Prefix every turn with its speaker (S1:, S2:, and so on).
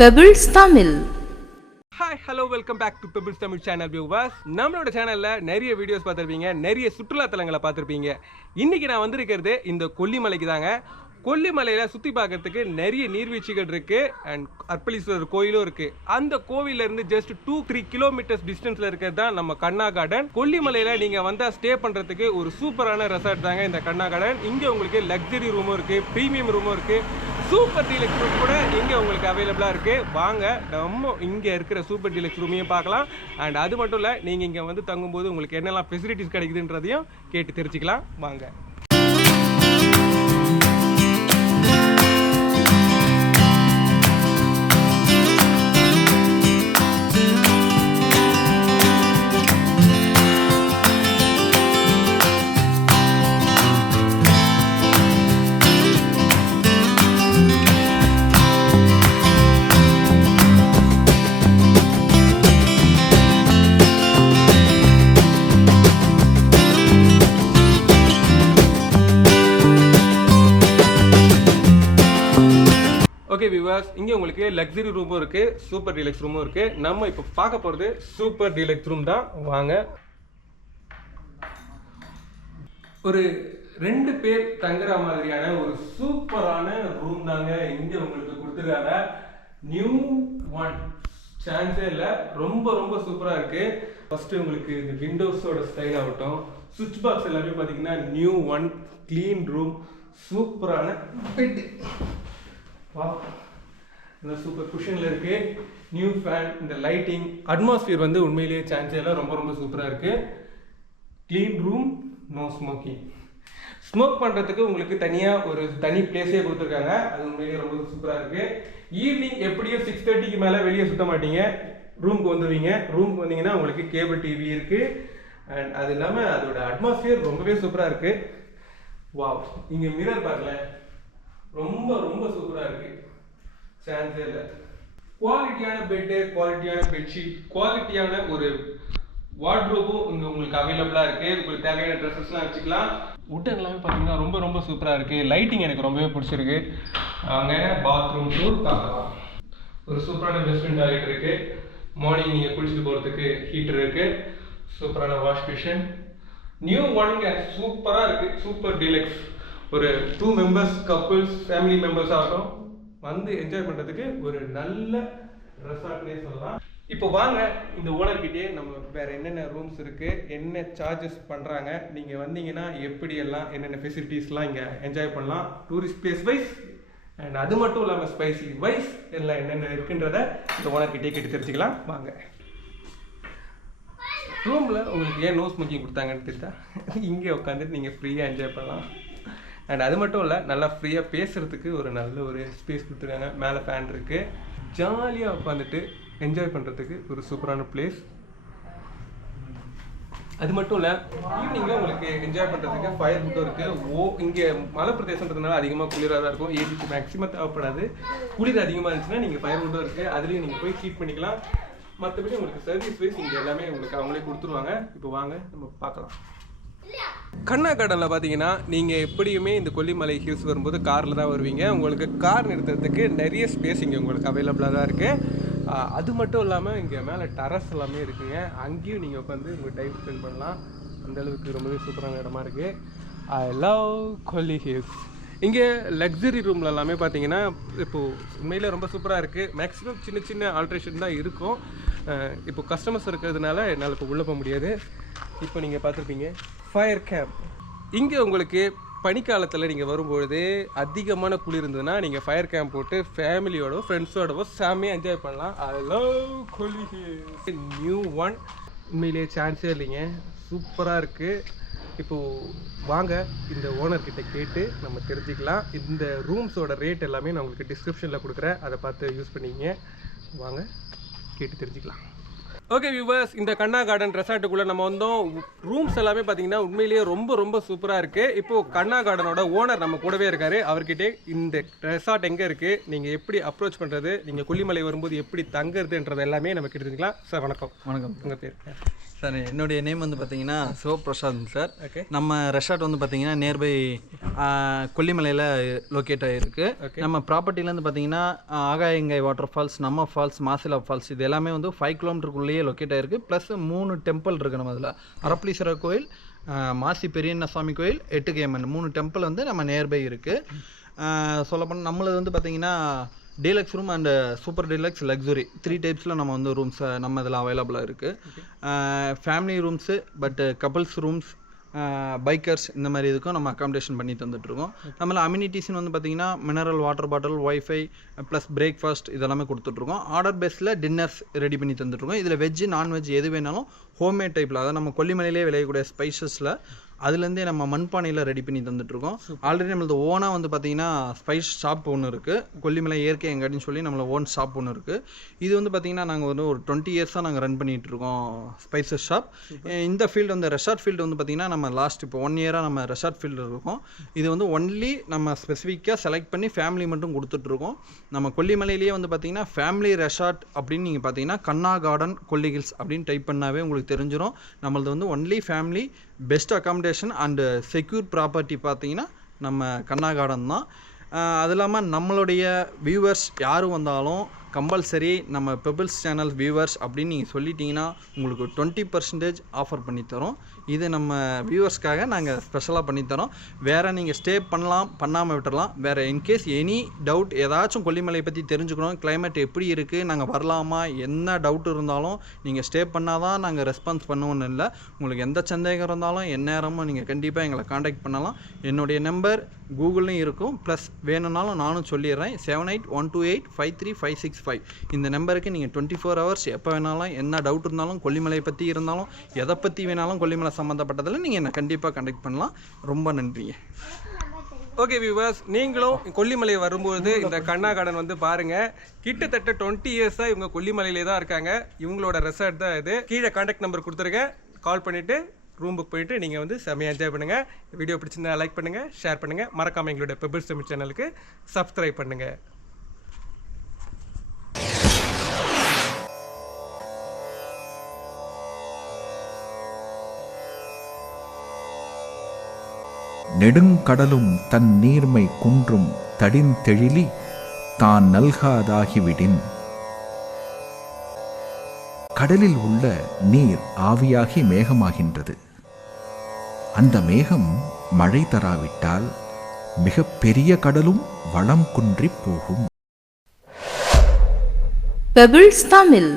S1: pebbles Tamil
S2: hi hello welcome back to Pebbles Tamil channel viewers நம்மளோட சேனலில் நிறைய வீடியோஸ் பார்த்துருப்பீங்க நிறைய சுற்றுலா தலங்களை பார்த்துருப்பீங்க இன்றைக்கி நான் வந்திருக்கிறது இந்த கொல்லிமலைக்கு தாங்க கொல்லிமலையில் சுற்றி பார்க்குறதுக்கு நிறைய நீர்வீழ்ச்சிகள் இருக்குது அண்ட் அர்ப்பலீஸ்வரர் கோயிலும் இருக்குது அந்த கோவிலேருந்து ஜஸ்ட் டூ த்ரீ கிலோமீட்டர்ஸ் டிஸ்டன்ஸில் இருக்கிறது தான் நம்ம கண்ணா கார்டன் கொல்லிமலையில் நீங்கள் வந்தால் ஸ்டே பண்ணுறதுக்கு ஒரு சூப்பரான ரெசார்ட் தாங்க இந்த கண்ணா கார்டன் இங்கே உங்களுக்கு லக்ஸரி ரூமும் இருக்குது ப்ரீமியம் ரூமும் இருக்குது சூப்பர் டீலக்ஸ் ரூம் கூட இங்கே உங்களுக்கு அவைலபிளாக இருக்குது வாங்க நம்ம இங்கே இருக்கிற சூப்பர் டீலக்ஸ் ரூமையும் பார்க்கலாம் அண்ட் அது மட்டும் இல்லை நீங்கள் இங்கே வந்து தங்கும்போது உங்களுக்கு என்னெல்லாம் ஃபெசிலிட்டிஸ் கிடைக்குதுன்றதையும் கேட்டு தெரிஞ்சுக்கலாம் வாங்க வியூவர்ஸ் இங்கே உங்களுக்கு லக்ஸரி ரூமும் இருக்குது சூப்பர் டீலக்ஸ் ரூமும் இருக்குது நம்ம இப்போ பார்க்க போகிறது சூப்பர் டீலக்ஸ் ரூம் தான் வாங்க ஒரு ரெண்டு பேர் தங்குற மாதிரியான ஒரு சூப்பரான ரூம் தாங்க இங்கே உங்களுக்கு கொடுத்துருக்காங்க நியூ ஒன் சான்ஸே இல்லை ரொம்ப ரொம்ப சூப்பராக இருக்குது ஃபஸ்ட்டு உங்களுக்கு இந்த விண்டோஸோட ஸ்டைல் ஆகட்டும் சுவிட்ச் பாக்ஸ் எல்லாமே பார்த்தீங்கன்னா நியூ ஒன் க்ளீன் ரூம் சூப்பரான பெட்டு வா நல்லா சூப்பர் குஷனில் இருக்குது நியூ ஃபேன் இந்த லைட்டிங் அட்மாஸ்ஃபியர் வந்து உண்மையிலேயே சான்ஸ் எல்லாம் ரொம்ப ரொம்ப சூப்பராக இருக்குது clean room no smoking smoke பண்ணுறதுக்கு உங்களுக்கு தனியாக ஒரு தனி பிளேஸே கொடுத்துருக்காங்க அது உண்மையிலேயே ரொம்ப சூப்பராக இருக்குது ஈவினிங் எப்படியும் சிக்ஸ் தேர்ட்டிக்கு மேலே வெளியே சுற்ற மாட்டீங்க ரூமுக்கு வந்துடுவீங்க ரூமுக்கு வந்தீங்கன்னா உங்களுக்கு கேபிள் டிவி இருக்குது அண்ட் அது இல்லாமல் அதோட அட்மாஸ்ஃபியர் ரொம்பவே சூப்பராக இருக்குது வா இங்கே மிரர் பாருங்களேன் ரொம்ப ரொம்ப சூப்பராக இருக்குது சான்ஸே இல்லை குவாலிட்டியான பெட்டு குவாலிட்டியான பெட்ஷீட் குவாலிட்டியான ஒரு வார்ட்ரோப்பும் இங்கே உங்களுக்கு அவைலபிளாக இருக்குது உங்களுக்கு தேவையான ட்ரெஸ்ஸஸ்லாம் வச்சுக்கலாம் வுட் எல்லாமே பார்த்தீங்கன்னா ரொம்ப ரொம்ப சூப்பராக இருக்குது லைட்டிங் எனக்கு ரொம்பவே பிடிச்சிருக்கு அங்கே பாத்ரூம் டூர் பார்க்கலாம் ஒரு சூப்பரான வெஸ்டர்ன் டாய்லெட் இருக்குது மார்னிங் நீங்கள் குளிச்சுட்டு போகிறதுக்கு ஹீட்டர் இருக்குது சூப்பரான வாஷ் மிஷின் நியூ ஒன்ங்க சூப்பராக இருக்குது சூப்பர் டீலக்ஸ் ஒரு two members couples family members ஆகட்டும் வந்து என்ஜாய் பண்ணுறதுக்கு ஒரு நல்ல ரெசார்ட்னே சொல்லலாம் இப்போ வாங்க இந்த ஓனர்கிட்டயே நம்ம வேறு என்னென்ன ரூம்ஸ் இருக்குது என்ன சார்ஜஸ் பண்ணுறாங்க நீங்கள் வந்தீங்கன்னா எப்படியெல்லாம் என்னென்ன ஃபெசிலிட்டிஸ்லாம் இங்கே என்ஜாய் பண்ணலாம் டூரிஸ்ட் பிளேஸ் வைஸ் அண்ட் அது மட்டும் இல்லாமல் ஸ்பைசி வைஸ் எல்லாம் என்னென்ன இருக்குன்றத இந்த ஓனர்கிட்டே கேட்டு தெரிஞ்சுக்கலாம் வாங்க ரூமில் உங்களுக்கு ஏன் நோஸ் முக்கியம் கொடுத்தாங்கன்னு தெரியுதா இங்கே உட்காந்துட்டு நீங்கள் ஃப்ரீயாக என்ஜாய் பண்ணலாம் அண்ட் அது மட்டும் இல்லை நல்லா ஃப்ரீயாக பேசுகிறதுக்கு ஒரு நல்ல ஒரு ஸ்பேஸ் கொடுத்துருக்காங்க மேலே ஃபேன் இருக்குது ஜாலியாக உட்காந்துட்டு என்ஜாய் பண்ணுறதுக்கு ஒரு சூப்பரான பிளேஸ் அது மட்டும் இல்லை ஈவினிங்கில் உங்களுக்கு என்ஜாய் பண்ணுறதுக்கு ஃபயர் மட்டும் இருக்குது ஓ இங்கே மலை பிரதேசன்றதுனால அதிகமாக குளிராக தான் இருக்கும் ஏசிக்கு மேக்ஸிமம் தேவைப்படாது குளிர் அதிகமாக இருந்துச்சுன்னா நீங்கள் ஃபயர் மட்டும் இருக்குது அதுலேயும் நீங்கள் போய் ஹீட் பண்ணிக்கலாம் மற்றபடி உங்களுக்கு சர்வீஸ் வைஸ் இங்கே எல்லாமே உங்களுக்கு அவங்களே கொடுத்துருவாங்க இப்போ வாங்க நம்ம பார்க்கலாம் கண்ணா கடலில் பார்த்தீங்கன்னா நீங்கள் எப்படியுமே இந்த கொல்லிமலை ஹில்ஸ் வரும்போது காரில் தான் வருவீங்க உங்களுக்கு கார் நிறுத்துறதுக்கு நிறைய ஸ்பேஸ் இங்கே உங்களுக்கு அவைலபிளாக தான் இருக்குது அது மட்டும் இல்லாமல் இங்கே மேலே டரஸ் எல்லாமே இருக்குங்க அங்கேயும் நீங்கள் உட்காந்து உங்கள் டைம் ஸ்பெண்ட் பண்ணலாம் அந்தளவுக்கு ரொம்பவே சூப்பரான இடமா இருக்குது ஐ லவ் கொல்லி ஹில்ஸ் இங்கே லக்ஸரி ரூம்ல எல்லாமே பார்த்தீங்கன்னா இப்போது உண்மையில் ரொம்ப சூப்பராக இருக்குது மேக்ஸிமம் சின்ன சின்ன ஆல்ட்ரேஷன் தான் இருக்கும் இப்போ கஸ்டமர்ஸ் இருக்கிறதுனால என்னால் இப்போ உள்ளே போக முடியாது இப்போ நீங்கள் பார்த்துருப்பீங்க ஃபயர் கேம்ப் இங்கே உங்களுக்கு பனிக்காலத்தில் நீங்கள் வரும்பொழுது அதிகமான குளிர் இருந்ததுன்னா நீங்கள் ஃபயர் கேம்ப் போட்டு ஃபேமிலியோடவோ ஃப்ரெண்ட்ஸோடவோ செம்மையாக என்ஜாய் பண்ணலாம் I love Kolli new one உண்மையிலேயே சான்ஸே இல்லைங்க சூப்பராக இருக்குது இப்போது வாங்க இந்த ஓனர்கிட்ட கேட்டு நம்ம தெரிஞ்சுக்கலாம் இந்த ரூம்ஸோட ரேட் எல்லாமே நான் உங்களுக்கு டிஸ்கிரிப்ஷனில் கொடுக்குறேன் அதை பார்த்து யூஸ் பண்ணிக்கிங்க வாங்க கேட்டு தெரிஞ்சுக்கலாம் ஓகே வியூவர்ஸ் இந்த கண்ணா கார்டன் ரெசார்ட்டுக்குள்ளே நம்ம வந்தோம் ரூம்ஸ் எல்லாமே பார்த்தீங்கன்னா உண்மையிலேயே ரொம்ப ரொம்ப சூப்பராக இருக்குது இப்போது கண்ணா கார்டனோட ஓனர் நம்ம கூடவே இருக்கார் அவர்கிட்டே இந்த ரெசார்ட் எங்கே இருக்குது நீங்கள் எப்படி அப்ரோச் பண்ணுறது நீங்கள் கொல்லிமலை வரும்போது எப்படி தங்குறதுன்றது எல்லாமே நம்ம கிட்டிருக்கலாம் சார் வணக்கம்
S3: வணக்கம் உங்கள் பேர் சார் என்னுடைய நேம் வந்து பார்த்தீங்கன்னா சிவபிரசாந்த் சார் ஓகே நம்ம ரெசார்ட் வந்து பார்த்தீங்கன்னா நியர்பை கொல்லிமலையில் லொக்கேட் ஆகிருக்கு நம்ம ப்ராப்பர்ட்டிலேருந்து பார்த்தீங்கன்னா ஆகாயங்கை வாட்டர் ஃபால்ஸ் நம்ம ஃபால்ஸ் மாசிலா ஃபால்ஸ் இது எல்லாமே வந்து ஃபைவ் கிலோமீட்டருக்குள்ளேயே ஏரியாலேயே லொக்கேட் ஆயிருக்கு ப்ளஸ் மூணு டெம்பிள் இருக்குது நம்ம அதில் அரப்பளீஸ்வரர் கோயில் மாசி சுவாமி கோயில் எட்டுக்கையம்மன் மூணு டெம்பிள் வந்து நம்ம நியர்பை இருக்குது சொல்லப்போனால் நம்மளது வந்து பார்த்திங்கன்னா deluxe room and super deluxe luxury three டைப்ஸில் நம்ம வந்து ரூம்ஸை நம்ம இதில் அவைலபிளாக இருக்குது ஃபேமிலி ரூம்ஸு பட்டு கப்புள்ஸ் ரூம்ஸ் பைக்கர்ஸ் இந்த மாதிரி இதுக்கும் நம்ம அக்காமடேஷன் பண்ணி தந்துட்டுருக்கோம் நம்மள அம்யூனிட்டிஸ்னு வந்து பார்த்திங்கன்னா mineral water bottle wifi plus breakfast இதெல்லாமே கொடுத்துட்ருக்கோம் ஆர்டர் பேஸில் டின்னர்ஸ் ரெடி பண்ணி தந்துட்டுருக்கோம் இதில் வெஜ்ஜு நான்வெஜ் எது வேணாலும் ஹோம்மேட் டைப்பில் அதாவது நம்ம கொல்லிமலையிலே விளையக்கூடிய ஸ்பைசஸில் அதுலேருந்தே நம்ம மண்பானையில் ரெடி பண்ணி தந்துட்டுருக்கோம் ஆல்ரெடி நம்மளது ஓனாக வந்து பார்த்தீங்கன்னா ஸ்பைஸ் ஷாப் ஒன்று இருக்குது கொல்லிமலை இயற்கை எங்காடின்னு சொல்லி நம்மளை ஓன் ஷாப் ஒன்று இருக்குது இது வந்து பார்த்தீங்கன்னா நாங்கள் வந்து ஒரு டுவெண்ட்டி இயர்ஸாக நாங்கள் ரன் பண்ணிகிட்ருக்கோம் இருக்கோம் ஸ்பைசஸ் ஷாப் இந்த ஃபீல்டு வந்து ரெசார்ட் ஃபீல்டு வந்து பார்த்தீங்கன்னா நம்ம லாஸ்ட் இப்போ ஒன் இயராக நம்ம ரெசார்ட் ஃபீல்டு இருக்கோம் இது வந்து ஒன்லி நம்ம ஸ்பெசிஃபிக்காக செலக்ட் பண்ணி ஃபேமிலி மட்டும் கொடுத்துட்ருக்கோம் நம்ம கொல்லிமலையிலேயே வந்து பார்த்தீங்கன்னா ஃபேமிலி ரெசார்ட் அப்படின்னு நீங்கள் பார்த்தீங்கன்னா கண்ணா கார்டன் கொல்லி ஹில்ஸ் அப்படின்னு டைப் பண்ணாவே உங்களுக்கு தெரிஞ்சிடும் நம்மளது வந்து only family best accommodation accommodation and secure property பார்த்தீங்கன்னா நம்ம கண்ணாகாடன் தான் அது இல்லாமல் நம்மளுடைய வியூவர்ஸ் யார் வந்தாலும் கம்பல்சரி நம்ம பெபிள்ஸ் சேனல் வியூவர்ஸ் அப்படின்னு நீங்கள் சொல்லிட்டீங்கன்னா உங்களுக்கு டுவெண்ட்டி பர்சன்டேஜ் ஆஃபர் பண்ணித்தரோம் இது நம்ம வியூவர்ஸ்க்காக நாங்கள் ஸ்பெஷலாக பண்ணித்தரோம் வேறு நீங்கள் ஸ்டே பண்ணலாம் பண்ணாமல் விட்டுடலாம் வேறு இன்கேஸ் எனி டவுட் ஏதாச்சும் கொல்லிமலை பற்றி தெரிஞ்சுக்கணும் கிளைமேட் எப்படி இருக்குது நாங்கள் வரலாமா என்ன டவுட் இருந்தாலும் நீங்கள் ஸ்டே பண்ணால் தான் நாங்கள் ரெஸ்பான்ஸ் பண்ணுவோன்னு இல்லை உங்களுக்கு எந்த சந்தேகம் இருந்தாலும் எந்நேரமும் நீங்கள் கண்டிப்பாக எங்களை காண்டாக்ட் பண்ணலாம் என்னுடைய நம்பர் கூகுள்லையும் இருக்கும் ப்ளஸ் வேணும்னாலும் நானும் சொல்லிடுறேன் seven eight one two eight five three five six six five இந்த நம்பருக்கு நீங்கள் டுவெண்ட்டி ஃபோர் ஹவர்ஸ் எப்போ வேணாலும் என்ன டவுட் இருந்தாலும் கொல்லிமலையை பற்றி இருந்தாலும் எதை பற்றி வேணாலும் கொல்லிமலை சம்மந்தப்பட்டதில் நீங்கள் என்னை கண்டிப்பாக கண்டக்ட் பண்ணலாம் ரொம்ப நன்றிங்க
S2: ஓகே வியூவர்ஸ் நீங்களும் கொல்லிமலை வரும்போது இந்த கண்ணா கார்டன் வந்து பாருங்க கிட்டத்தட்ட டுவெண்ட்டி இயர்ஸாக இவங்க கொல்லிமலையிலே தான் இருக்காங்க இவங்களோட ரெசார்ட் தான் இது கீழே காண்டாக்ட் நம்பர் கொடுத்துருக்கேன் கால் பண்ணிவிட்டு ரூம் புக் பண்ணிவிட்டு நீங்கள் வந்து செம்மையாக என்ஜாய் பண்ணுங்கள் வீடியோ பிடிச்சிருந்தா லைக் பண்ணுங்கள் ஷேர் பண்ணுங்கள் மறக்காமல் எங்களோட பெபிள் செமி சேனலுக்கு சப்ஸ்கிரைப் பண்ணுங்கள் நெடுங்கடலும் தன் நீர்மை குன்றும் தடிந்தெழிலி தான் நல்காதாகிவிடின் கடலில் உள்ள நீர் ஆவியாகி மேகமாகின்றது அந்த மேகம் மழை தராவிட்டால் மிக பெரிய கடலும் வளம் குன்றி போகும் பெபிள்ஸ் தமிழ்